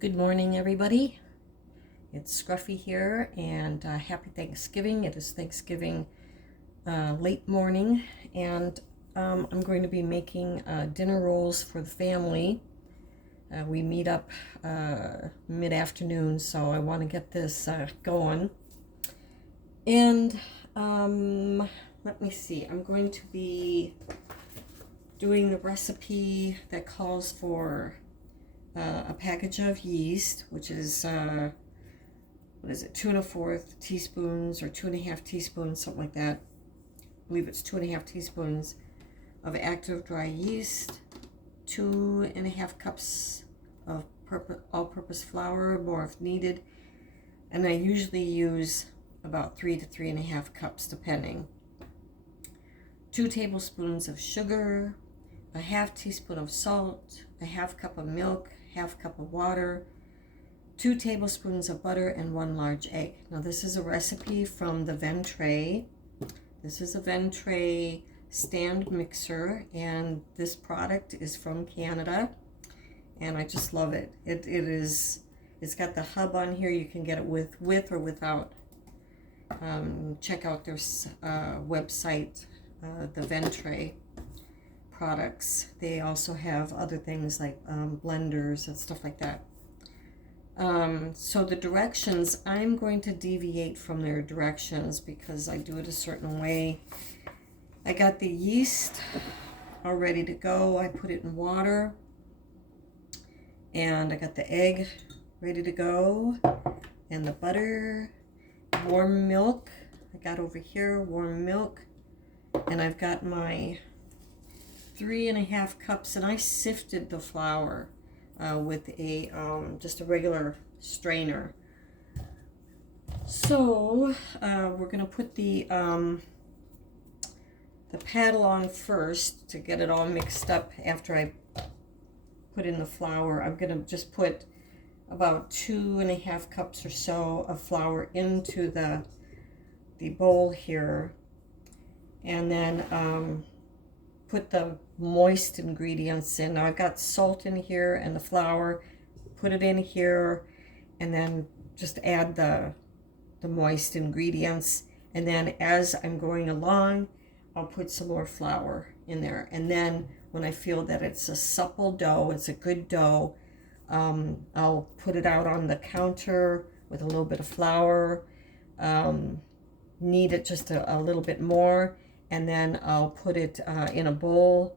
Good morning, everybody. It's Scruffy here, and happy Thanksgiving. It is Thanksgiving late morning, and I'm going to be making dinner rolls for the family. We meet up mid-afternoon, so I want to get this going. And let me see. I'm going to be doing the recipe that calls for a package of yeast, which is, 2 1/4 teaspoons or 2 1/2 teaspoons, something like that. I believe it's 2 1/2 teaspoons of active dry yeast, 2 1/2 cups of all-purpose flour, more if needed, and I usually use about 3 to 3 1/2 cups, depending. 2 tablespoons of sugar, a 1/2 teaspoon of salt, a 1/2 cup of milk, 1/2 cup of water, 2 tablespoons of butter, and 1 large egg. Now this is a recipe from the Ventray. This is a Ventray stand mixer, and this product is from Canada, and I just love it. It's got the hub on here. You can get it with or without. Check out their website, the Ventray products. They also have other things like blenders and stuff like that. So the directions, I'm going to deviate from their directions because I do it a certain way. I got the yeast all ready to go. I put it in water, and I got the egg ready to go, and the butter, warm milk. I got over here warm milk, and I've got my 3 1/2 cups, and I sifted the flour with a just a regular strainer. So we're gonna put the paddle on first to get it all mixed up. After I put in the flour, I'm gonna just put about 2 1/2 cups or so of flour into the bowl here, and then put the moist ingredients in. Now I've got salt in here and the flour. Put it in here, and then just add the moist ingredients. And then as I'm going along, I'll put some more flour in there. And then when I feel that it's a supple dough, it's a good dough, I'll put it out on the counter with a little bit of flour. Knead it just a little bit more, and then I'll put it in a bowl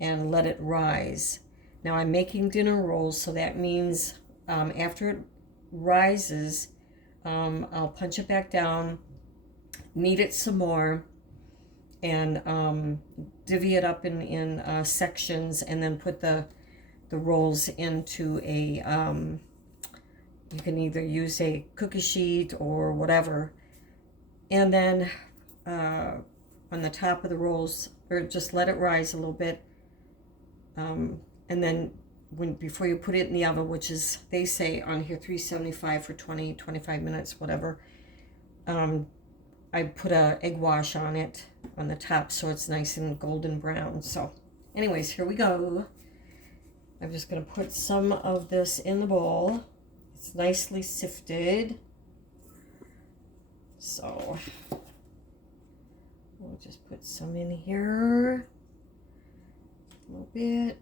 and let it rise. Now I'm making dinner rolls, so that means after it rises, I'll punch it back down, knead it some more, and divvy it up in sections, and then put the rolls into a, you can either use a cookie sheet or whatever, and then on the top of the rolls, or just let it rise a little bit, and then before you put it in the oven, which is, they say on here 375 for 25 minutes, whatever, I put a egg wash on it on the top so it's nice and golden brown. So anyways, here we go. I'm just going to put some of this in the bowl. It's nicely sifted, so we'll just put some in here, a little bit.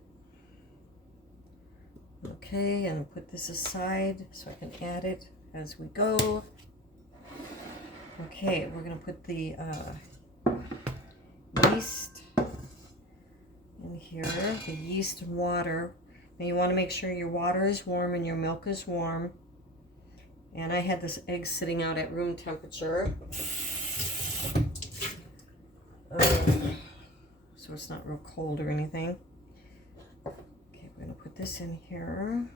Okay, and put this aside so I can add it as we go. Okay, we're going to put the yeast in here, the yeast and water. Now you want to make sure your water is warm and your milk is warm. And I had this egg sitting out at room temperature, so it's not real cold or anything. Okay, we're going to put this in here.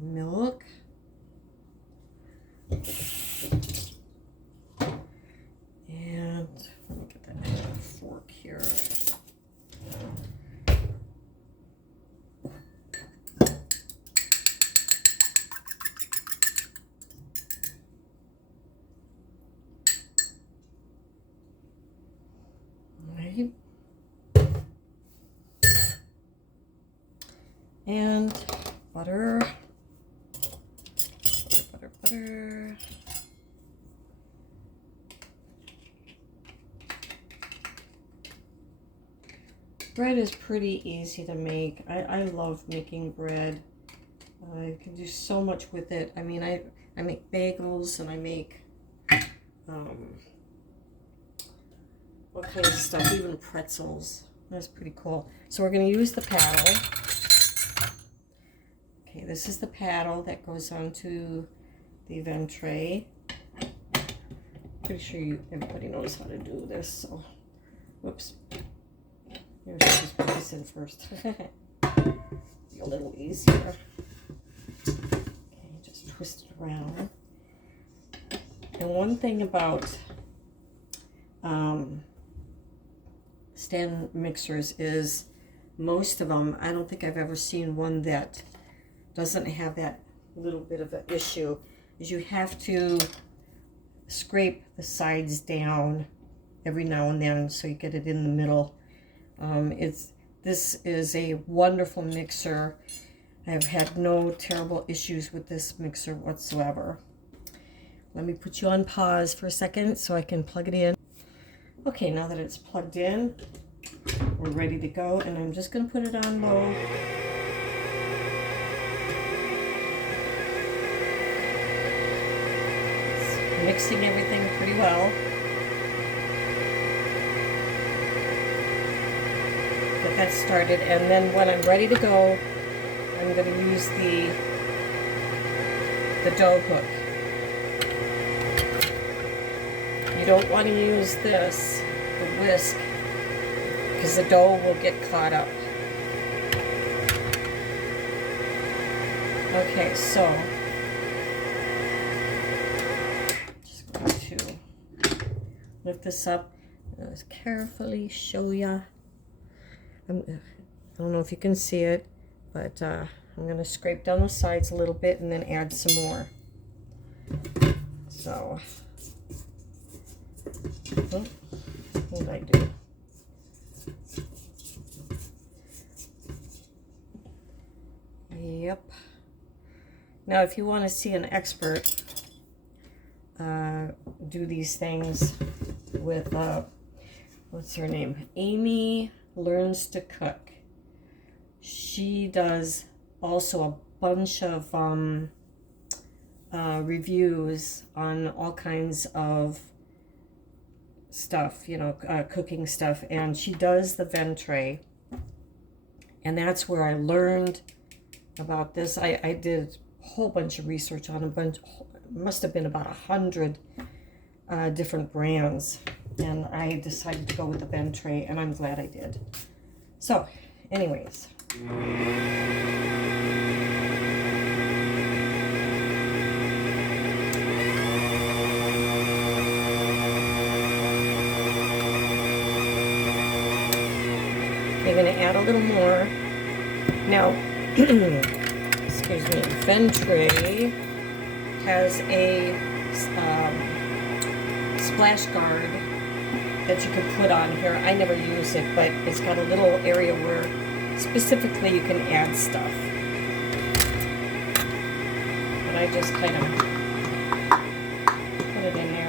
Milk. And let me get that fork here. And butter. Butter, butter, butter. Bread is pretty easy to make. I love making bread. You can do so much with it. I mean, I make bagels and I make all kinds of stuff, even pretzels. That's pretty cool. So we're going to use the paddle. Okay, this is the paddle that goes onto the Ventray. Pretty sure everybody knows how to do this. So, whoops. Maybe I should just put this in first. Be a little easier. Okay, just twist it around. And one thing about stand mixers is most of them, I don't think I've ever seen one that doesn't have that little bit of an issue, is you have to scrape the sides down every now and then so you get it in the middle. This is a wonderful mixer. I have had no terrible issues with this mixer whatsoever. Let me put you on pause for a second so I can plug it in. Okay, now that it's plugged in, we're ready to go, and I'm just going to put it on low. It's mixing everything pretty well. Get that started, and then when I'm ready to go, I'm going to use the dough hook. You don't want to use this, the whisk, because the dough will get caught up. Okay, so just going to lift this up. Just carefully show ya. I don't know if you can see it, but I'm going to scrape down the sides a little bit and then add some more. So, what did I do? Yep. Now, if you want to see an expert do these things with, what's her name? Amy Learns to Cook. She does also a bunch of reviews on all kinds of stuff, you know, cooking stuff, and she does the Ventray, and that's where I learned about this. I did a whole bunch of research on must have been about 100 different brands, and I decided to go with the Ventray, and I'm glad I did. So, anyways. You're going to add a little more. Now, excuse me, Ventray has a splash guard that you can put on here. I never use it, but it's got a little area where specifically you can add stuff. And I just kind of put it in there.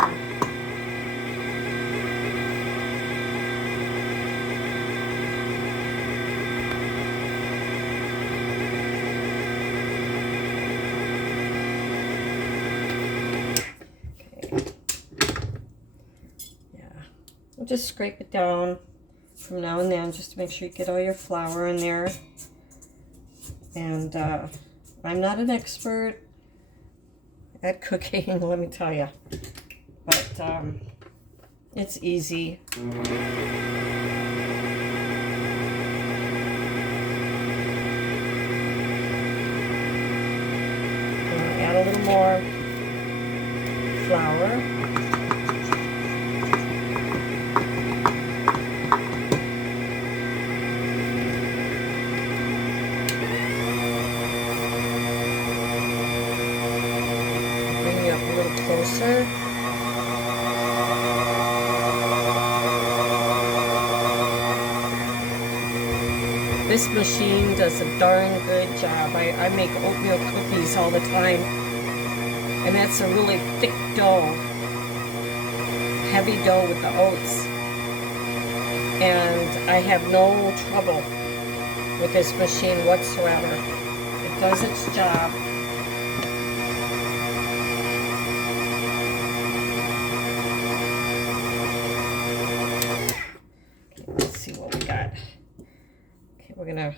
Just scrape it down from now and then just to make sure you get all your flour in there. And I'm not an expert at cooking, let me tell you, but it's easy. Add a little more flour. Closer. This machine does a darn good job. I make oatmeal cookies all the time, and that's a really thick dough, heavy dough with the oats, and I have no trouble with this machine whatsoever. It does its job. Okay, let's see what we got. Okay, we're gonna,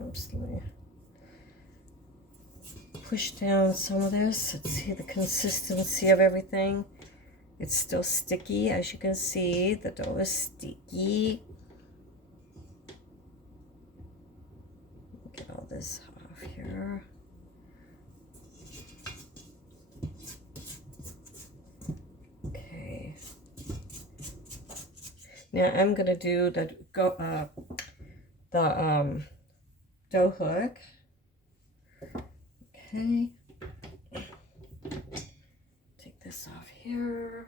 oops, let me push down some of this. Let's see the consistency of everything. It's still sticky, as you can see. The dough is sticky. Get all this off here. Okay. Now I'm gonna do the dough hook. Okay. Take this off here.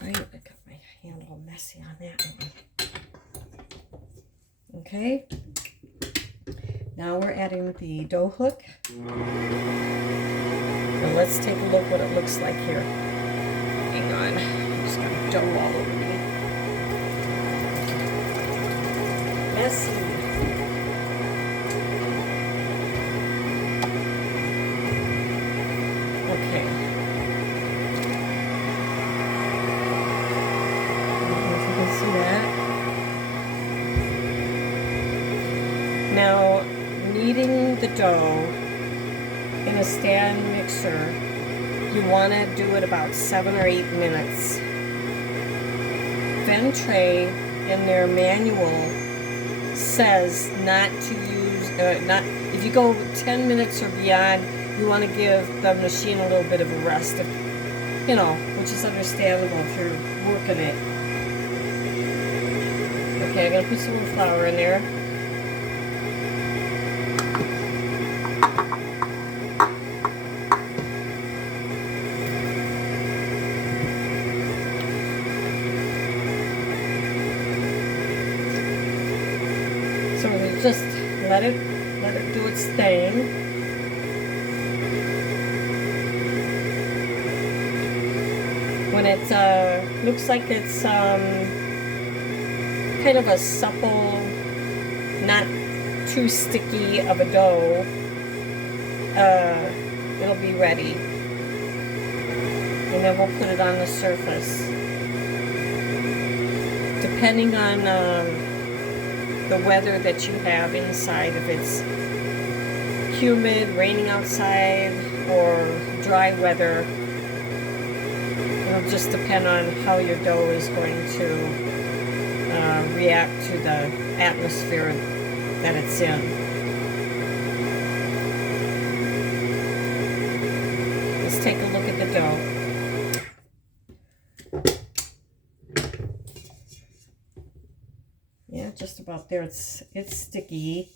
Right, I got my hand all messy on that one. Okay. Now we're adding the dough hook. Now let's take a look what it looks like here. Hang on. I just got dough all over me. Messy. Okay. I don't know if you can see that. Now, kneading the dough in a stand mixer, you want to do it about 7 or 8 minutes. Ventray in their manual says not to use, if you go 10 minutes or beyond, you want to give the machine a little bit of a rest, you know, which is understandable if you're working it. Okay, I'm going to put some more flour in there. So we just let it do its thing. When it looks like it's kind of a supple, not too sticky of a dough, it'll be ready. And then we'll put it on the surface. Depending on the weather that you have inside, if it's humid, raining outside, or dry weather, it'll just depend on how your dough is going to react to the atmosphere that it's in. Let's take a look at the dough. Yeah, just about there. It's sticky.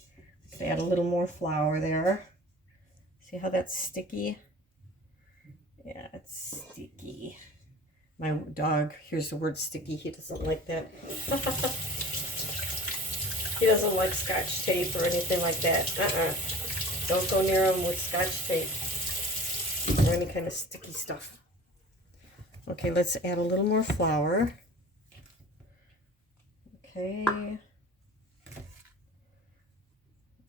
I could add a little more flour there. See how that's sticky? Yeah, it's sticky. My dog hears the word sticky. He doesn't like that. He doesn't like Scotch tape or anything like that. Don't go near him with Scotch tape or any kind of sticky stuff. Okay, let's add a little more flour. Okay.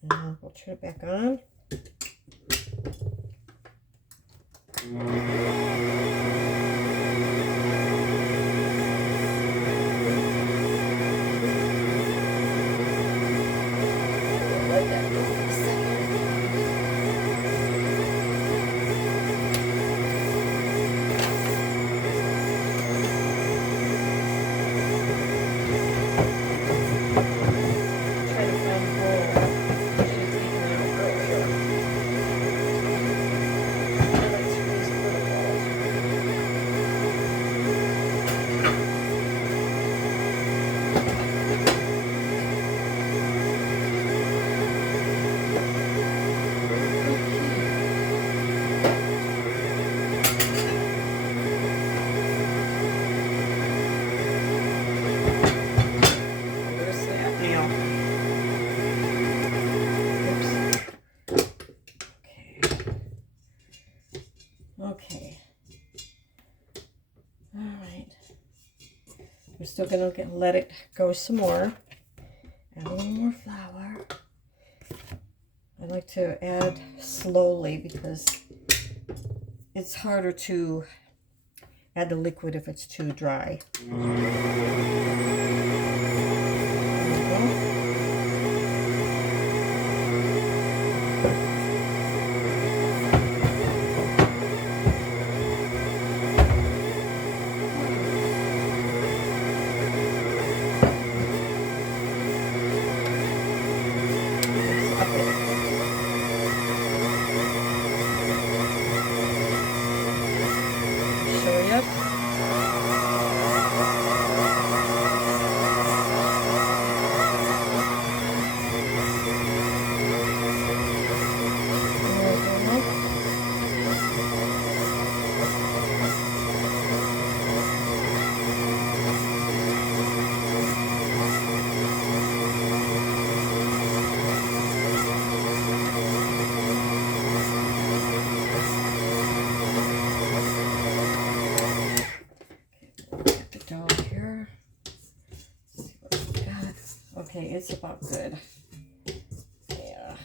And we'll turn it back on. still gonna let it go some more. Add a little more flour. I like to add slowly because it's harder to add the liquid if it's too dry. Okay, it's about good. Yeah,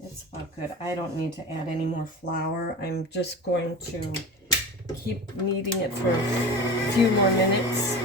it's about good. I don't need to add any more flour. I'm just going to keep kneading it for a few more minutes.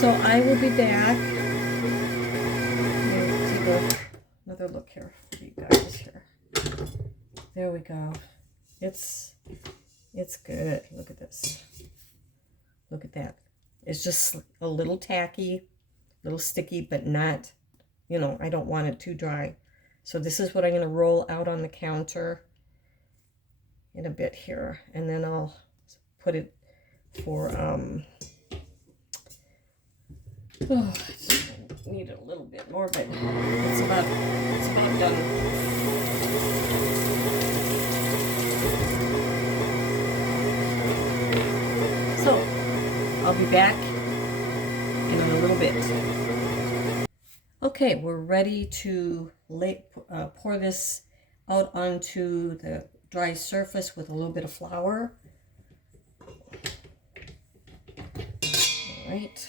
So I will be back. Take another look here for you guys here. There we go. It's good. Look at this. Look at that. It's just a little tacky, a little sticky, but not, you know, I don't want it too dry. So this is what I'm going to roll out on the counter in a bit here. And then I'll put it for, oh, I need a little bit more, but it's about done. So I'll be back in a little bit. Okay, we're ready to pour this out onto the dry surface with a little bit of flour. All right.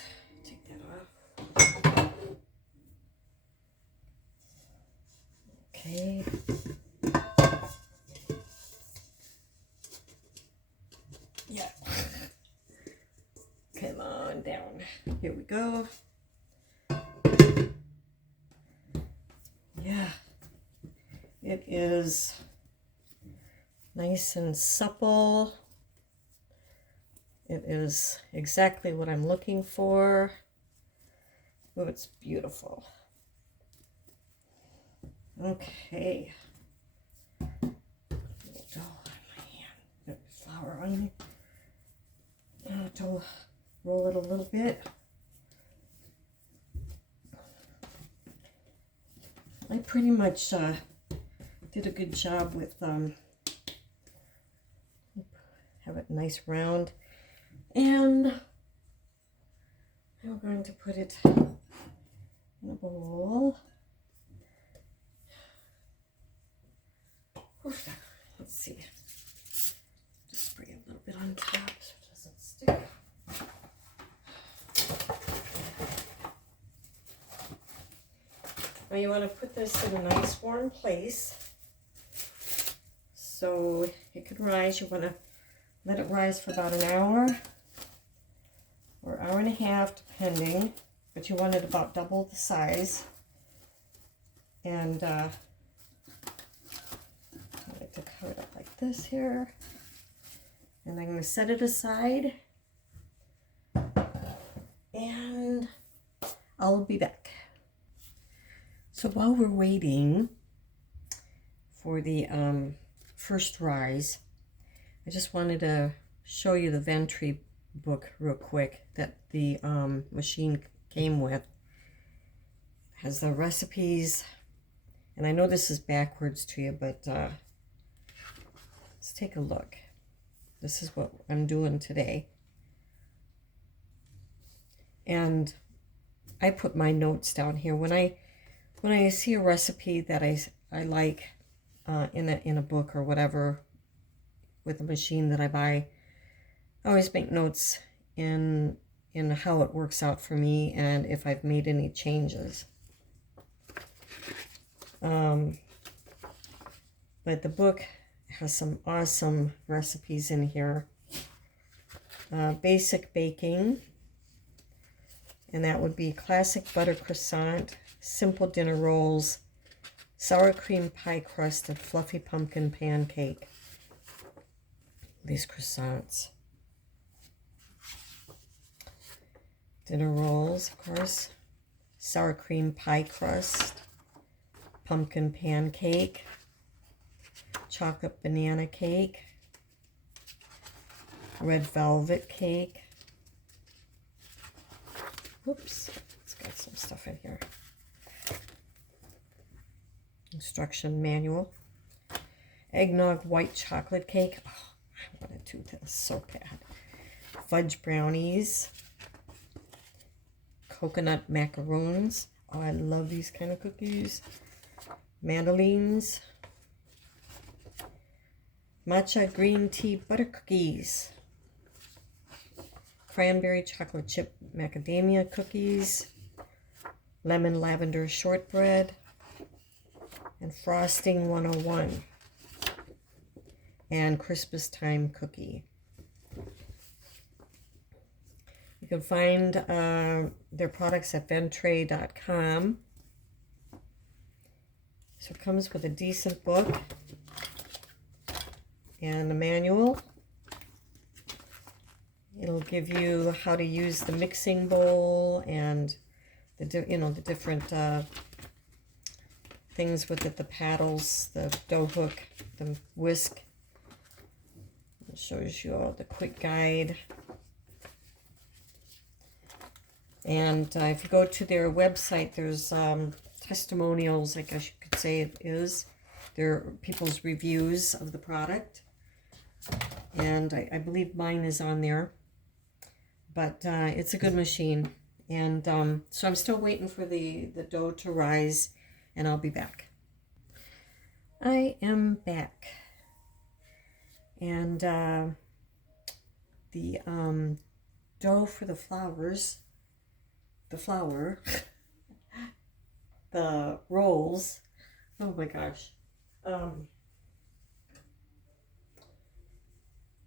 Okay. Yeah. Come on down. Here we go. Yeah. It is nice and supple. It is exactly what I'm looking for. Oh, it's beautiful. Okay. There we go on my hand. There's flour on me. To roll it a little bit. I pretty much did a good job with have it nice round, and I'm going to put it in a bowl. Let's see. Just spray a little bit on top so it doesn't stick. Now you want to put this in a nice warm place so it can rise. You want to let it rise for about an hour or hour and a half, depending, but you want it about double the size. And I like to cover it up like this here. And I'm going to set it aside, and I'll be back. So while we're waiting for the first rise, I just wanted to show you the Ventray book real quick that the machine came with. Has the recipes, and I know this is backwards to you, but let's take a look. This is what I'm doing today. And I put my notes down here. When I see a recipe that I like in a book or whatever with a machine that I buy, I always make notes in how it works out for me and if I've made any changes. But the book has some awesome recipes in here. Basic baking, and that would be classic butter croissant, simple dinner rolls, sour cream pie crust, and fluffy pumpkin pancake. These croissants. Dinner rolls, of course. Sour cream pie crust, pumpkin pancake, chocolate banana cake, red velvet cake. Whoops, it's got some stuff in here. Instruction manual. Eggnog white chocolate cake. Oh, I want to do this so bad. Fudge brownies. Coconut macaroons. Oh, I love these kind of cookies. Madeleines. Matcha green tea butter cookies. Cranberry chocolate chip macadamia cookies. Lemon lavender shortbread. And frosting 101. And Christmas time cookie. You can find their products at Ventray.com. So it comes with a decent book and a manual. It'll give you how to use the mixing bowl and the different things with it, the paddles, the dough hook, the whisk. It shows you all the quick guide. And if you go to their website, there's testimonials, I guess you could say it is. There are people's reviews of the product. And I believe mine is on there. But it's a good machine. And so I'm still waiting for the dough to rise, and I'll be back. I am back. And the dough for the flowers, the rolls, oh my gosh,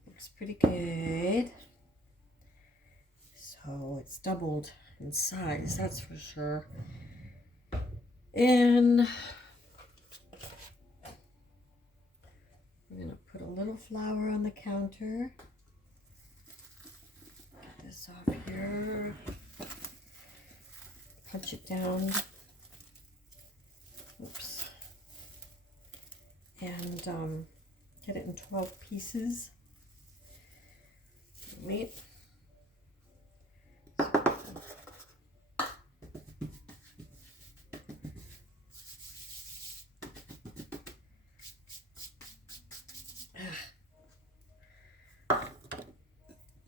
looks pretty good. So it's doubled in size, that's for sure. And we're going to put a little flour on the counter. Get this off here. Punch it down. Oops. And get it in 12 pieces. Wait.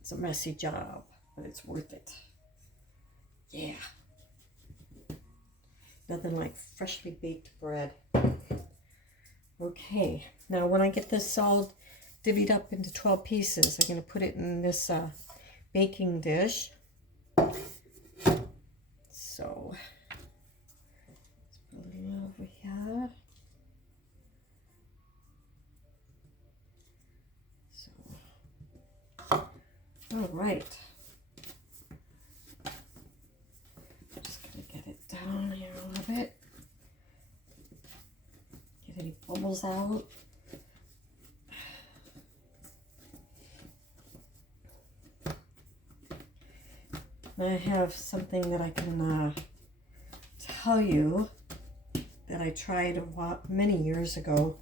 It's a messy job, but it's worth it. Yeah. Nothing like freshly baked bread. Okay, now when I get this all divvied up into 12 pieces, I'm going to put it in this baking dish. So, let's put a little over here. All right. I'm just going to get it down here a little bit. Get any bubbles out. I have something that I can tell you that I tried many years ago.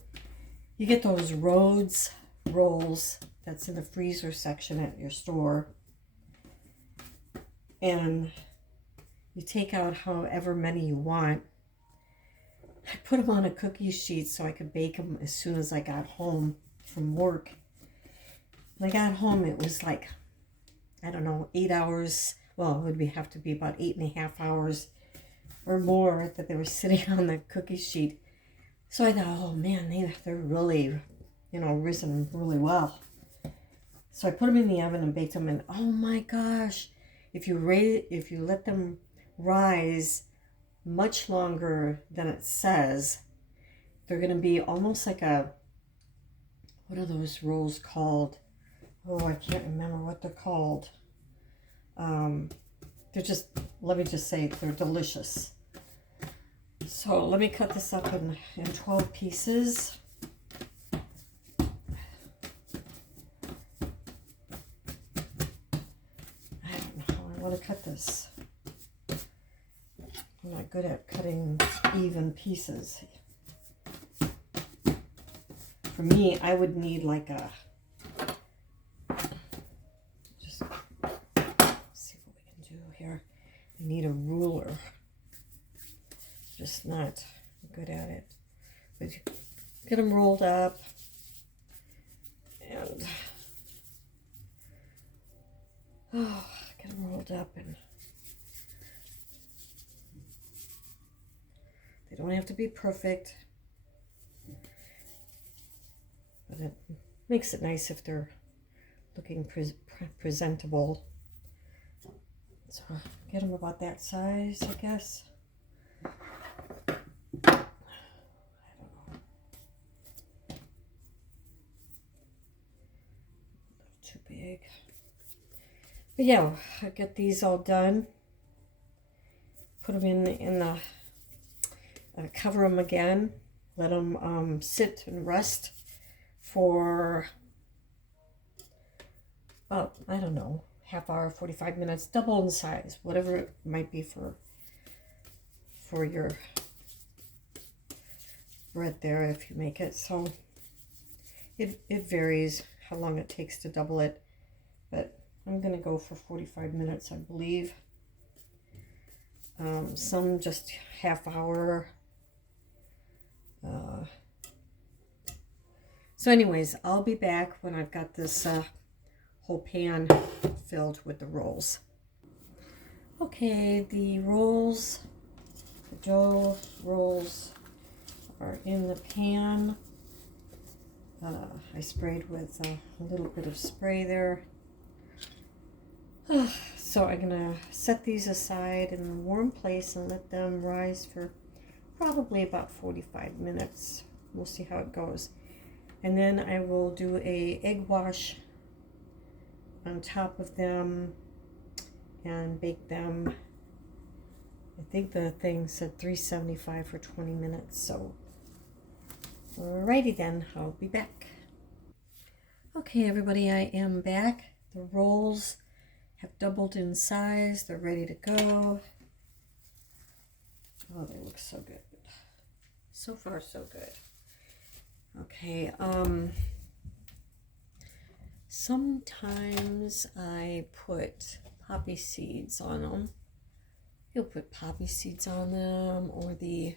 You get those Rhodes rolls that's in the freezer section at your store, and you take out however many you want. I put them on a cookie sheet so I could bake them as soon as I got home from work. When I got home, it was like, I don't know, 8 hours. Well, it would have to be about 8.5 hours or more that they were sitting on the cookie sheet. So I thought, oh man, they're really, risen really well. So I put them in the oven and baked them, and oh my gosh, if you let them rise much longer than it says, they're going to be almost like what are those rolls called? Oh, I can't remember what they're called. Let me just say, they're delicious. So let me cut this up in 12 pieces. I don't know how I want to cut this. I'm not good at cutting even pieces. For me, I would need like just see what we can do here. I need a ruler. Just not good at it. But you get them rolled up and get them rolled up, and they don't have to be perfect, but it makes it nice if they're looking presentable. So get them about that size, I guess. Too big. But yeah, I get these all done. Put them in the cover them again. Let them sit and rest for about, I don't know, half hour, 45 minutes, double in size, whatever it might be for your bread there if you make it. So it varies how long it takes to double it, but I'm gonna go for 45 minutes, I believe. Some just half hour. So anyways, I'll be back when I've got this whole pan filled with the rolls. Okay, the dough rolls are in the pan. I sprayed with a little bit of spray there. So I'm gonna set these aside in a warm place and let them rise for probably about 45 minutes. We'll see how it goes. And then I will do a egg wash on top of them and bake them. I think the thing said 375 for 20 minutes. So alrighty then, I'll be back. Okay everybody, I am back. The rolls have doubled in size. They're ready to go. Oh, they look so good. So far, so good. Okay, sometimes I put poppy seeds on them. You'll put poppy seeds on them, or the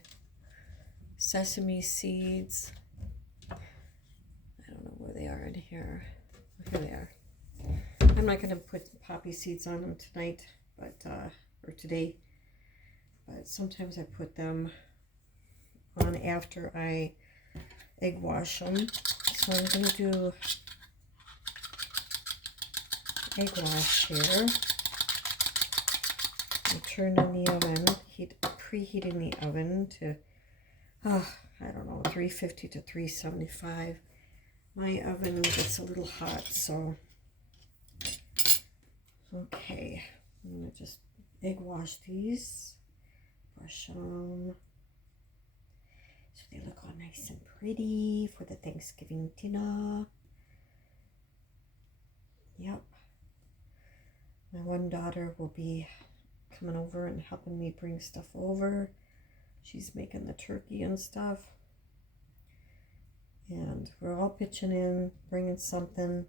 sesame seeds. I don't know where they are in here. Here they are. I'm not going to put poppy seeds on them tonight, but or today. But sometimes I put them on after I egg wash them. So I'm going to do egg wash here. I turn on the oven, preheating the oven to, I don't know, 350 to 375. My oven gets a little hot, so, okay. I'm going to just egg wash these, brush them, so they look all nice and pretty for the Thanksgiving dinner. Yep. My one daughter will be coming over and helping me bring stuff over. She's making the turkey and stuff. And we're all pitching in, bringing something.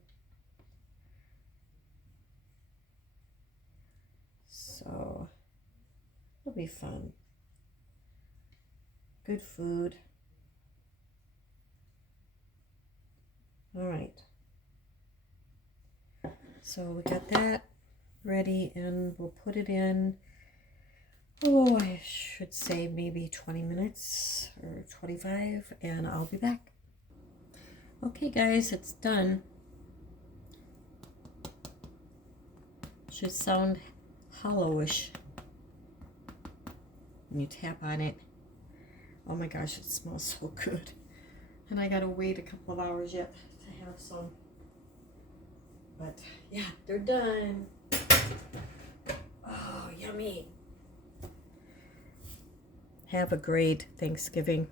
So It'll be fun. Good food. All right. So we got that ready, and we'll put it in, oh, I should say maybe 20 minutes or 25, and I'll be back. Okay, guys, it's done. Should sound hollowish when you tap on it. Oh my gosh, it smells so good. And I gotta wait a couple of hours yet to have some. But yeah, they're done. Oh, yummy. Have a great Thanksgiving.